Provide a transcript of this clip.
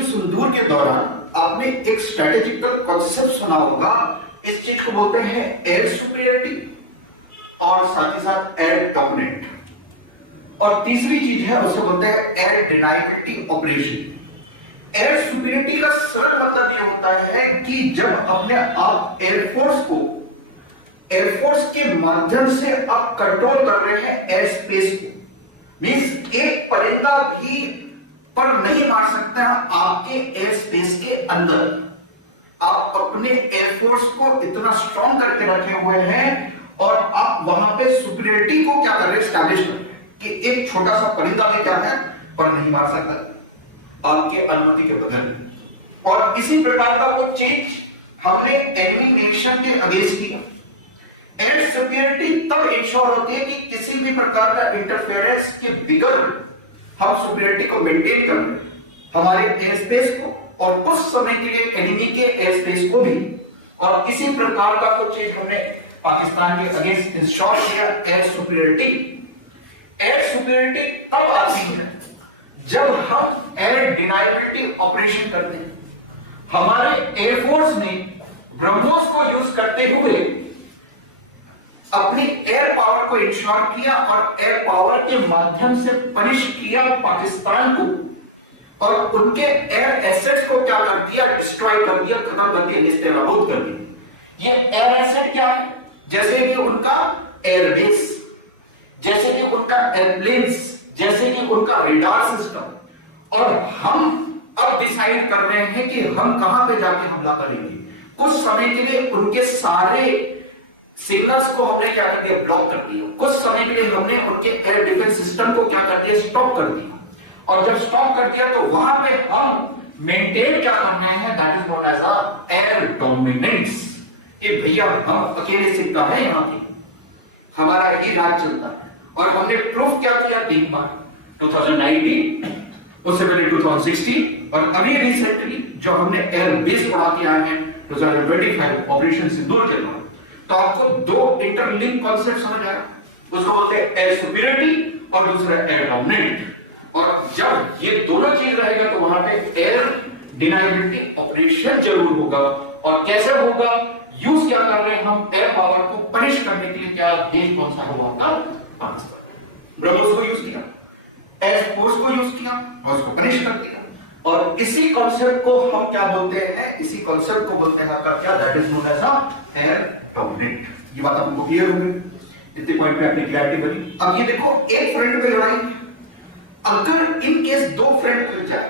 Operation सिंदूर के दौरान आपने एक स्ट्रेटेजिकल कॉन्सेप्ट सुना होगा। इस चीज को बोलते हैं एयर सुपीरियरिटी और साथ ही साथ एयर डोमिनेंट। और तीसरी चीज है उसे बोलते हैं air deniability operation. Air superiority का सरल मतलब ये होता है कि जब अपने आप एयरफोर्स के माध्यम से आप कंट्रोल कर रहे हैं एयर स्पेस को, मींस एक परिंदा भी पर नहीं मार सकता है आपके एयर स्पेस के अंदर। आप अपने एयरफोर्स को इतना स्ट्रॉन्ग करके रखे हुए हैं और आप वहां पे सुपीरियरिटी को क्या कर रहे हैं, एस्टैब्लिश कर रहे हैं कि एक छोटा सा परिंदा भी क्या है पर नहीं मार सकता आपके अनुमति के बगैर। और इसी प्रकार का वो चीज हमने एनिमी नेशन के अगेंस्ट किया। एयर सुपीरियरिटी तब इंश्योर होती है कि किसी भी प्रकार का इंटरफेरेंस के बिगड़ हम सुपीरियरिटी को मेंटेन कर रहे हैं, हमारे एयर स्पेस को और कुछ समय के लिए एनिमी के एयर स्पेस को भी। और इसी प्रकार का कुछ चीज हमने पाकिस्तान के अगेंस्ट इंश्योर किया एयर सुपीरियरिटी। एयर सुपीरियरिटी तब आती है जब हम एयर डिनाइबिलिटी ऑपरेशन करते हैं। हमारे एयरफोर्स ने ब्रह्मोस को यूज करते हुए अपनी एयर पावर को इंश्योर किया और एयर पावर के माध्यम से पनिश किया पाकिस्तान को और उनके एयर एसेट्स को क्या कर दिया, डिस्ट्रॉय कर दिया, खत्म कर दिया, निस्तेनाबूद कर दिया। ये एयर एसेट क्या है, जैसे कि उनका एयरबेस, जैसे कि उनका एयरप्लेन्स, जैसे कि उनका रेडार सिस्टम। और हम अब डिसाइड कर रहे हैं कि हम कहां पे जाके हमला करेंगे। कुछ समय के लिए उनके सारे सिग्नल्स को हमने क्या कर दिया, ब्लॉक कर दिया। कुछ समय के लिए हमने उनके एयर डिफेंस सिस्टम को क्या कर दिया, स्टॉप कर दिया। और जब स्टॉप कर दिया तो वहां पे हम मेंटेन क्या करना है, that is known as a air dominance. ये भैया हम अकेले सिक्का है, यहां पे हमारा ही राज चलता है। और हमने प्रूफ क्या किया 3 बार, 2019, उससे पहले 2016 और अभी रिसेंटली जो हमने एयर बेस बढ़ा के आए हैं 2025 ऑपरेशन सिंदूर के दौरान। तो आपको 2 इंटरलिंक कॉन्सेप्ट समझ आया, उसको बोलते हैं एयर सुपीरियरिटी और दूसरा एयर डोमिनेंट। और जब ये दोनों चीज रहेगा तो वहां पे एयर डिनाइबिलिटी ऑपरेशन जरूर होगा। और कैसे होगा, यूज क्या कर रहे हैं हम एयर पावर को पनिश करने के लिए। क्या देश कौन सा होगा आपका, पाकिस्तान। ब्रह्मोस को यूज किया, एयर फोर्स को यूज किया और उसको पनिश कर दिया। और इसी कॉन्सेप्ट को हम क्या बोलते हैं, इसी कॉन्सेप्ट को बोलते हैं आपका क्या, that is known as a air dominant. ये बात आपको क्लियर हो गई, इतने पॉइंट पे अपनी क्लैरिटी बनी। अब ये देखो, एक फ्रंट पे लड़ाई, अगर इन केस 2 फ्रंट मिल जाए